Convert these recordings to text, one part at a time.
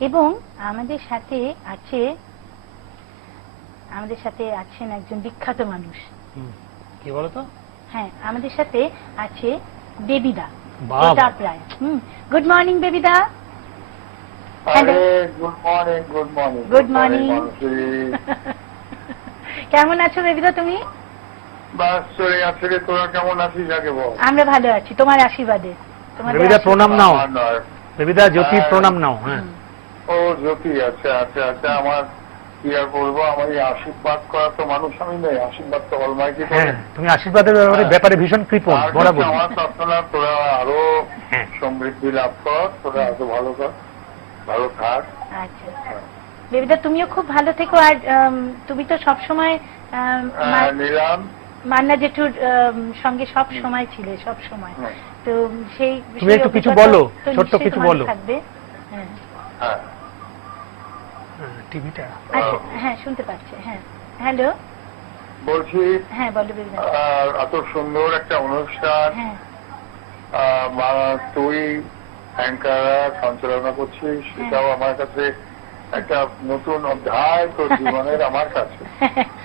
এবং আমাদের সাথে আছেন একজন বিখ্যাত মানুষ। কি বলতো? হ্যাঁ, আমাদের সাথে আছে বেবিদা প্রতাপ রায়। গুড মর্নিং বেবিদা। Hello, good morning. কেমন আছো বেবিদা তুমি? তোরা কেমন আছিস আগে বল? আমরা ভালো আছি তোমার আশীর্বাদে। বেবিদা প্রণাম নাও। বেবিদা জ্যোতি প্রণাম নাও। হ্যাঁ। ও জ্যোতি, আচ্ছা আচ্ছা আচ্ছা। আমার কি আর বলবো, আমার এই আশীর্বাদ করা তো মানুষ আমি নেই, আশীর্বাদ তো অলমাইটি করে। তুমি আশীর্বাদের ব্যাপারে ভীষণ কৃপণ। আমার প্রার্থনা তোরা আরো সমৃদ্ধি লাভ কর, তোরা আরো ভালো কর, ভালো থাক। আচ্ছা বেবিদা, তুমিও খুব ভালো থেকো। আর তুমি তো সবসময় নিলাম মান্না জেঠুর সঙ্গে সব সময় ছিলে, সব সময়। তো সেই তুমি একটু কিছু বলো, ছোট্ট কিছু বলো। হ্যাঁ, টিভিটা হ্যাঁ শুনতে পাচ্ছি। হ্যাঁ, হ্যালো বলছি। হ্যাঁ বলো বেবিদা। এত সুন্দর একটা অনুষ্ঠান তুই অ্যাঙ্কার সঞ্চালনা করছিস, সেটাও আমার কাছে একটা নতুন অধ্যায় তোর জীবনের। আমার কাছে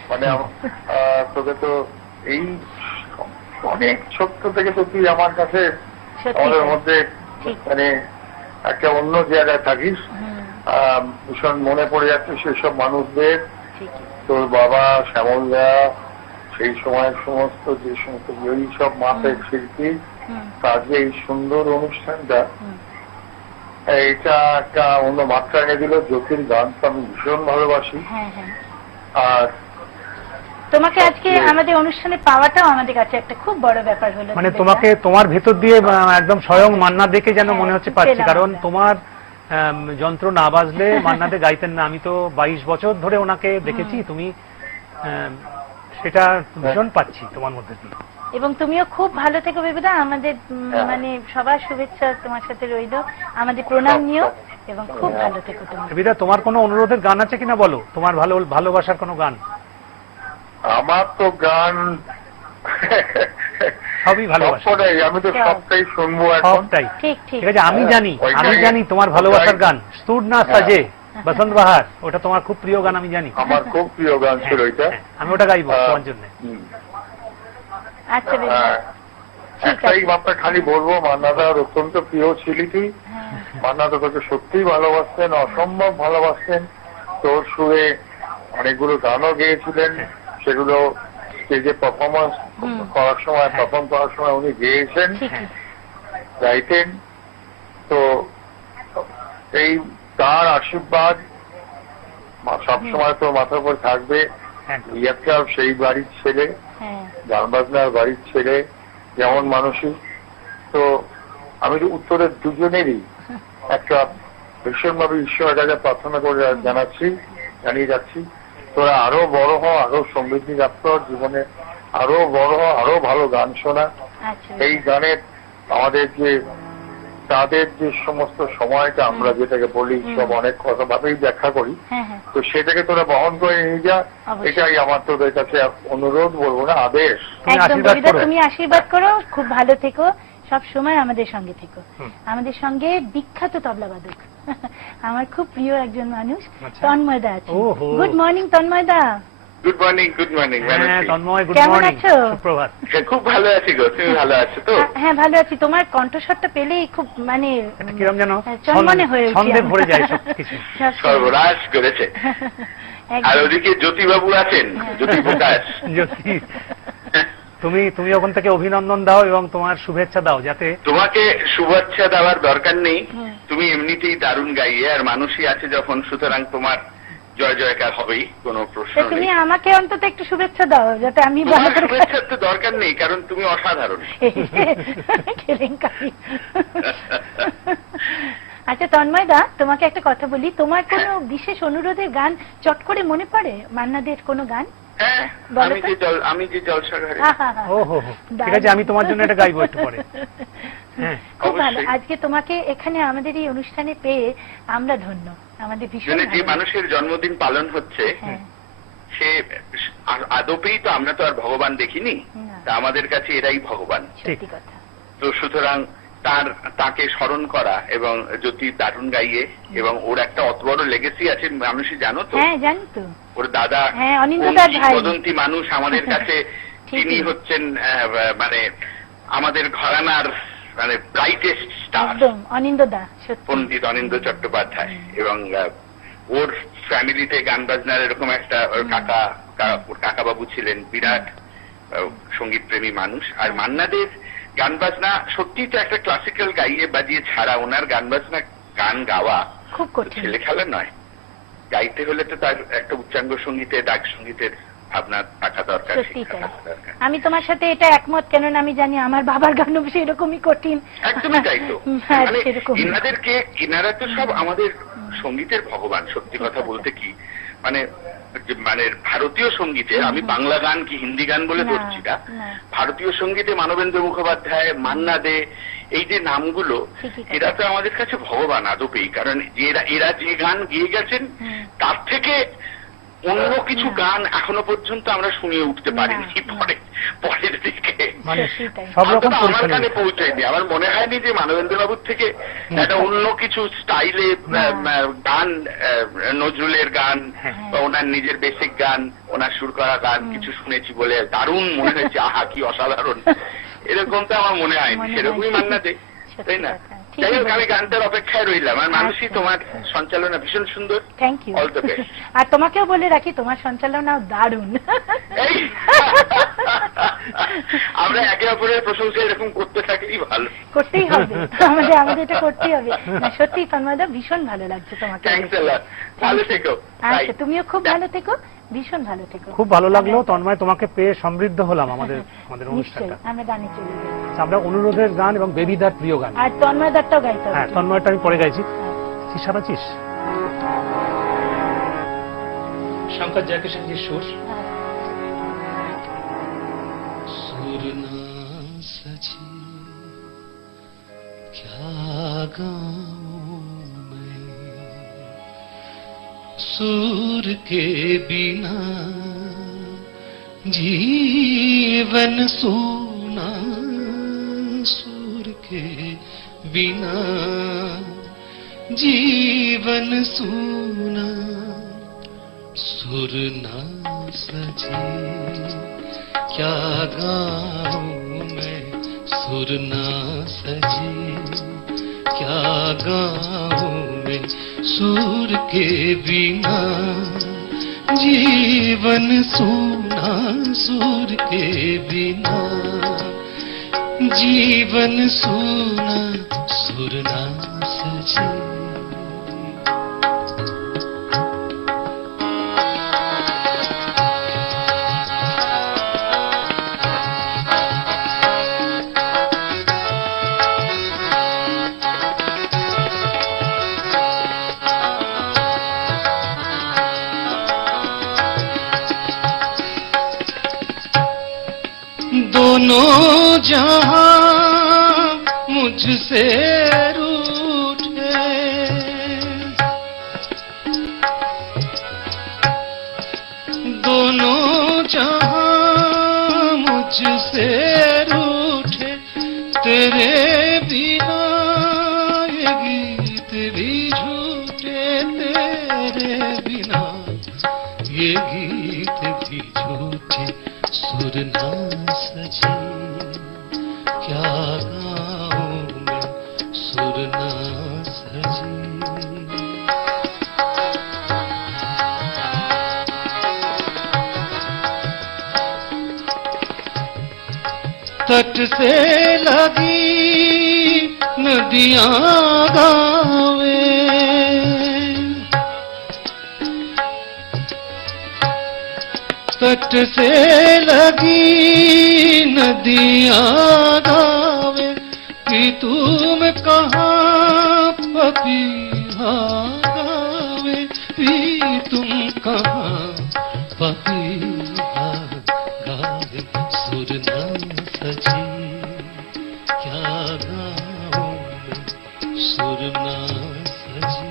মানে তোকে তো এই অনেক ছোট্ট থেকে তো তুই আমার কাছে আমাদের মধ্যে মানে একটা অন্য জায়গায় থাকিস। ভীষণ মনে পড়ে যাচ্ছে সেসব মানুষদের, তোর বাবা শ্যামলদা, সেই সময়ের সমস্ত যে সমস্ত এই সব মাপের শিল্পী, তার যে এই সুন্দর অনুষ্ঠানটা, এটা একটা অন্য মাত্রা এনে দিল। জ্যোতির গান তো আমি ভীষণ ভালোবাসি। আর তোমাকে আজকে আমাদের অনুষ্ঠানে পাওয়াটাও আমাদের কাছে একটা খুব বড় ব্যাপার হলো। মানে তোমাকে তোমার ভেতর দিয়ে একদম স্বয়ং মান্না দেখে যেন মনে হচ্ছে পাচ্ছি, কারণ তোমার যন্ত্র না বাজলে মান্নাদে গাইতেন না। আমি তো 22 বছর ধরে ওনাকে দেখেছি, তুমি সেটা ভীষণ পাচ্ছি তোমার মধ্যে দিয়ে। এবং তুমিও খুব ভালো থেকো বেবিদা। আমাদের মানে সবার শুভেচ্ছা তোমার সাথে রইল, আমাদের প্রণাম নিও এবং খুব ভালো থেকো তুমি। বেবিদা, তোমার কোনো অনুরোধের গান আছে কিনা বলো, তোমার ভালোবাসার কোনো গান? আমার তো গান সবই ভালোবাসা, আমি তো সবটাই শুনবো এখন। ঠিক আছে, আমি জানি তোমার ভালোবাসার গান সুর না সাজে বসন্ত বাহার, ওটা তোমার খুব প্রিয় গান, আমি জানি। আমার খুব প্রিয় গান ছিল ওইটা। আমি ওটা গাইবো তোমার জন্য। আচ্ছা একটাই ব্যাপার খালি বলবো, মান্নাদার অত্যন্ত প্রিয় ছিলি তুই। মান্নাদা তোকে সত্যিই ভালোবাসতেন, অসম্ভব ভালোবাসতেন। তোর সুরে অনেকগুলো গানও গেয়েছিলেন, সেগুলো স্টেজে পারফর্মেন্স করার সময় পারফর্ম করার সময় উনি গেয়েছেন, গাইতেন। তো এই তার আশীর্বাদ সবসময় তো মাথার উপর থাকবে। ইয়ারটাও সেই বাড়ির ছেলে, গান বাজনার বাড়ির ছেলে, যেমন মানুষই। তো আমি উত্তরের দুজনেরই একটা ভীষণভাবে ঈশ্বরের কাছে প্রার্থনা করে জানিয়ে যাচ্ছি, তোরা আরো বড় হ, আরো সমৃদ্ধি লাভ কর জীবনে, আরো বড় হ, আরো ভালো গান শোনা। এই গানের আমাদের যে তাদের যে সমস্ত সময়টা আমরা যেটাকে বলি, সব অনেক কথা ভাবেই ব্যাখ্যা করি, তো সেটাকে তোরা বহন করে নিয়ে যা। এটাই আমার তোদের কাছে অনুরোধ, বলবো না আদেশ। তুমি আশীর্বাদ করো, খুব ভালো থেকো, সব সময় আমাদের সঙ্গে থেকো। আমাদের সঙ্গে বিখ্যাত তবলাবাদক, আমার খুব প্রিয় একজন মানুষ, তন্ময়দা আছে। গুড মর্নিং তন্ময়দা। Good morning. Good morning Tanmoy, good কেমন মর্নিং, আছো? সুপ্রভাত। খুব ভালো আছি গো, তুমি ভালো আছো তো? হ্যাঁ ভালো আছি। তোমার কণ্ঠস্বরটা পেলেই খুব মানে কিরম যেন চন্মনে হয়ে সন্দেহ ভরে যায় সবকিছু। সর্বনাশ করেছে। আর ওদিকে জ্যোতিবাবু আছেন, জ্যোতি প্রকাশ। জ্যোতি, তুমি ওখান থেকে অভিনন্দন দাও এবং তোমার শুভেচ্ছা দাও। যাতে তোমাকে শুভেচ্ছা দেওয়ার দরকার নেই, তুমি এমনিতেই দারুণ গাইয়ে, আর মানুষই আছে যখন, সুতরাং তোমার জয় জয়কার হবেই, কোনো প্রশ্ন নেই। তুমি আমাকে অন্তত একটু শুভেচ্ছা দাও, যাতে আমি ভালো করে। শুভেচ্ছার তো দরকার নেই, কারণ তুমি অসাধারণ। আচ্ছা তন্ময়দা, তোমাকে একটা কথা বলি, তোমার কোনো বিশেষ অনুরোধের গান চট করে মনে পড়ে? মান্নাদের কোনো গান? হ্যাঁ, আমি যে জলসাঘরে। ঠিক আছে, আমি তোমার জন্য এটা গাইবো একটু পরে। খুব ভালো। আজকে তোমাকে এখানে আমাদের এই অনুষ্ঠানে পেয়ে আমরা ধন্য। আমাদের ভীষণ যে মানুষের জন্মদিন পালন হচ্ছে, সে আদপেই তো, আমরা তো আর ভগবান দেখিনি, তা আমাদের কাছে এরাই ভগবান। সত্যি কথা। তো সুতরাং তাকে স্মরণ করা, এবং জ্যোতি দারুণ গাইয়ে, এবং ওর একটা অত বড় লেগেসি আছে মানুষই জানো তো। হ্যাঁ জানি তো। ওর দাদা কিংবদন্তি মানুষ আমাদের কাছে, তিনি হচ্ছেন মানে আমাদের ঘরানার মানে ব্রাইটেস্ট স্টার, পণ্ডিত অনিন্দ্য চট্টোপাধ্যায়। এবং ওর ফ্যামিলিতে গান বাজনার এরকম একটা, ওর কাকাবাবু ছিলেন বিরাট সঙ্গীত প্রেমী মানুষ। আর মান্নাদের গান বাজনা সত্যি তো একটা ক্লাসিক্যাল গাইয়ে বাজিয়ে ছাড়া ওনার গান বাজনা গান গাওয়া খুব ছেলে খেলা নয়। গাইতে হলে তো তার একটা উচ্চাঙ্গ সঙ্গীতে ডাক সঙ্গীতের ভাবনা থাকা দরকার। আমি তোমার সাথে এটা একমত, কেননা আমি জানি আমার বাবার গানও সেরকমই কঠিন। একদমই তাই তো। এনাদেরকে, এনারা তো সব আমাদের সঙ্গীতের ভগবান। সত্যি কথা বলতে কি, মানে মানে ভারতীয় সঙ্গীতে, আমি বাংলা গান কি হিন্দি গান বলে ধরছি না, ভারতীয় সঙ্গীতে মানবেন্দ্র মুখোপাধ্যায়, মান্না দে, এই যে নামগুলো, এরা তো আমাদের কাছে ভগবান আদপেই। কারণ এরা যে গান গেয়ে গেছেন তার থেকে অন্য কিছু গান এখনো পর্যন্ত আমরা শুনিয়ে উঠতে পারিনি পরের দিকে, আমার কানে পৌঁছায়নি। আমার মনে হয়নি যে মানবেন্দ্র বাবুর থেকে একটা অন্য কিছু স্টাইলে গান, নজরুলের গান বা ওনার নিজের বেসিক গান, ওনার সুর করা গান কিছু শুনেছি বলে দারুণ মনে হয়েছে, আহা কি অসাধারণ, এরকম তো আমার মনে হয়নি। সেরকমই মান্না দে, তাই না? যাই হোক, আমি গানটার অপেক্ষায় রইলাম। আর মানুষই তোমার সঞ্চালনা ভীষণ সুন্দর। Thank you. All the best. আর তোমাকেও বলে রাখি, তোমার সঞ্চালনাও দারুণ। আমরা একে অপরের প্রশংসা এরকম করতে থাকলেই ভালো। করতেই হবে, আমাদের এটা করতেই হবে। না সত্যি তন্ময়দা, ভীষণ ভালো লাগছে তোমাকে। থ্যাঙ্কস আ লট। ভালো থেকো। আচ্ছা, তুমিও খুব ভালো থেকো, ভীষণ ভালো থেকো। খুব ভালো লাগলো তন্ময়, তোমাকে পেয়ে সমৃদ্ধ হলাম আমাদের অনুষ্ঠানটা। আমরা গানে চলে যাই। আমরা অনুরোধের গান এবং বেবিদার প্রিয় গান, আর তন্ময়দারটাও গাইতে হবে। হ্যাঁ, তন্ময়টা আমি পরে গাইছি। শিশা বাচিস শঙ্কর জয়কিশন জির সুর। सुर ना सजी क्या गाऊं मैं, सुर के बिना जीवन सूना, सुर के बिना जीवन सूना, सुर ना सजे क्या गाऊं मैं, सुर ना सजे क्या गाऊं मैं, सुर के बिना जीवन सूना, सुर के बिना जीवन सूना, सुर ना सजे। दोनों जहां मुझसे रूठे, दोनों जहां मुझसे रूठे, तेरे बिना ये गीत भी झूठे, तेरे बिना ये गीत भी झूठे, सुर ना सजे क्या गाऊं मैं, सुर ना सजे। तट से लगी नदियां गावे, तट से लगी नदियां गावे, कि तुम कहाँ पपीहा गावे, कि तुम कहाँ पपीहा गावे, सुर ना सजे क्या गाऊं मैं, सुर ना सजे।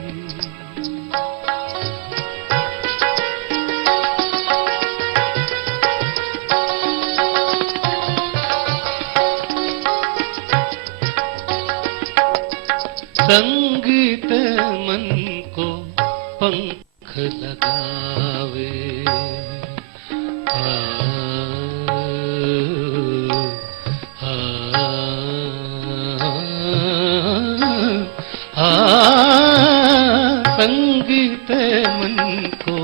संगीत मन को पंख लगावे संगीत मन को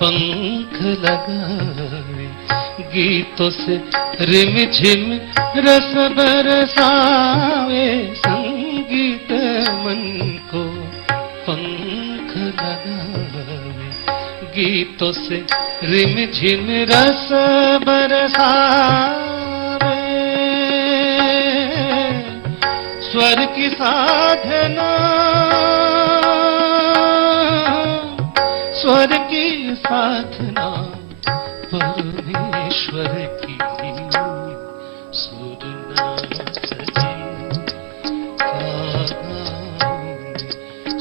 पंख लगावे गीतों से रिमझिम रस बरसावे संगीत मन को पंख लगावे गीतों से रिमझिम रस बरसावे स्वर की साधना स्वर की साधना परमेश्वर की सुर ना सजी क्या गाऊं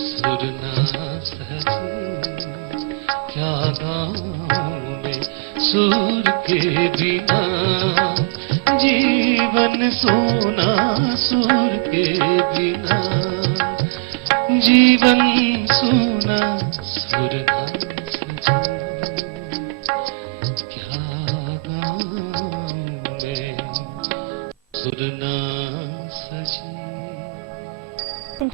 सुर ना सजी क्या गाऊं मैं सुर के बिना जीवन सोना सुर के बिना जीवन सोना सुर ना सजी क्या गाऊं मैं सुर ना